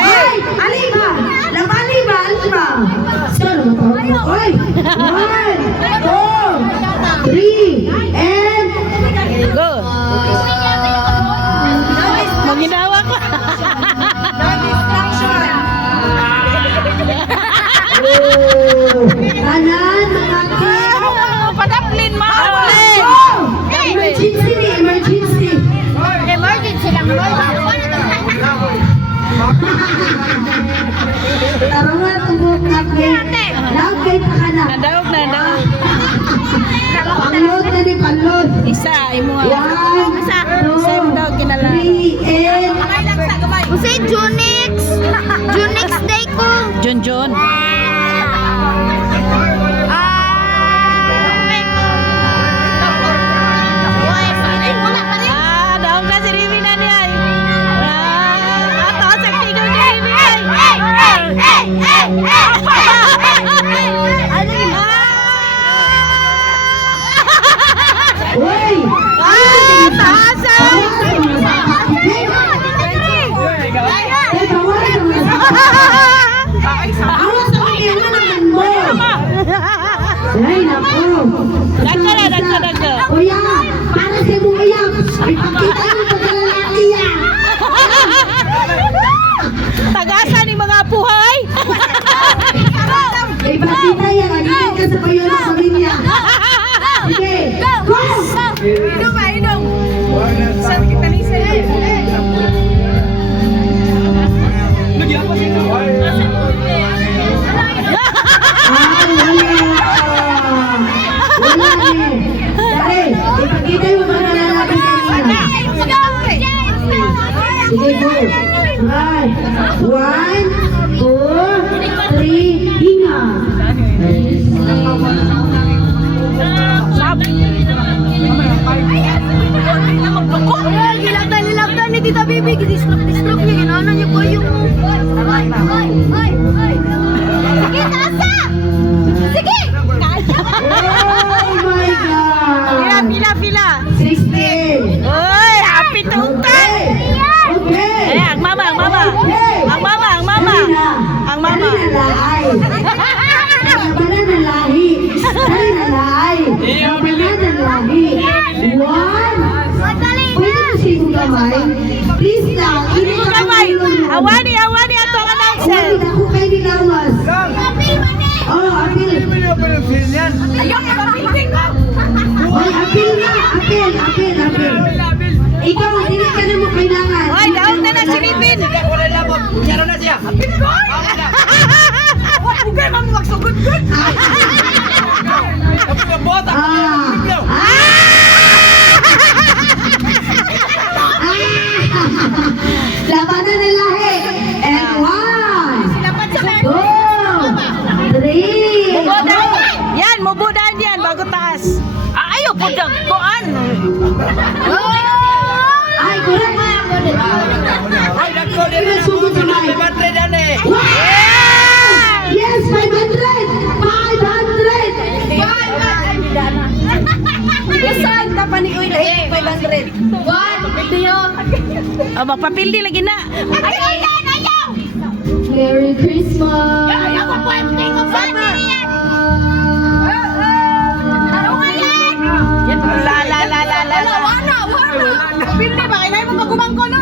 Ay! Alima! Alima! Alima! Saan mo ito? Oy! 1, 2, 3, and... Go! Maginawa ka! Kanan, makakit! Padaplin mo! Emergency ni, emergency! Emergency lang mo. Tarangan, tubok na kay... Daog kay pakana. Nadaog na, nadaog. Panlod na ni panlod. Isa, imo nga. 1, Isa yung daog kinala. 3, and... Kasi Junix. Junix day ko. John. Daog na si Rimi na niya. Ato sa figure ni Rimi. Uy! Ay, naku! Dagka. Uya! Para sa mong uyak! Ipakita mo pagkalalaki yan! Tagasa ni mga puhay. Ipakita yan! Agigit ka sa bayo ng pamilya! Sige! Go! Idong. Saan kita nisa Ay, wala! Wala eh! Dali! Ipakita yung mga lalaki kanina! Sige, go! Ay! 1, 2, 3, hinga! Gilagdan ni Tita Bibi. Distrok niya. Ginaano niya po yung... Sige, tasa! Sige! Oh my God! Pila. 16! Oy, happy tuntay. Okay! Ang mama. Okay! Ang mama. Ang mama. Dali na lahay! Labanan na lahi! Dali na lahay! Labanan na lahi! 1! Pwede mo siya gamay? Please lang! Hindi ka Kamay. kumulong. Awani ato ang announcer. Awani ako kay Dilawas! Oh, apil! Hoy, apil na! Apil! Ikaw, hindi ka na mo kailangan! Oy, daog na si Ribin. Labanan na lahi! And 1, 2, 3, Yan, mubudan yan bago taas. Ayaw po dyan. Kuan. ay, kulang! Sugod sa mic. Wow! Yes, 500! 500! Saan ka pa ni Uy? 500. Magpapildi lagi na. Ayaw! Merry Christmas! Ayaw ko po yung tingog sa akin. Ano nga yan? La. Wala. Pildi ba? Kailangan mo magumangko, no?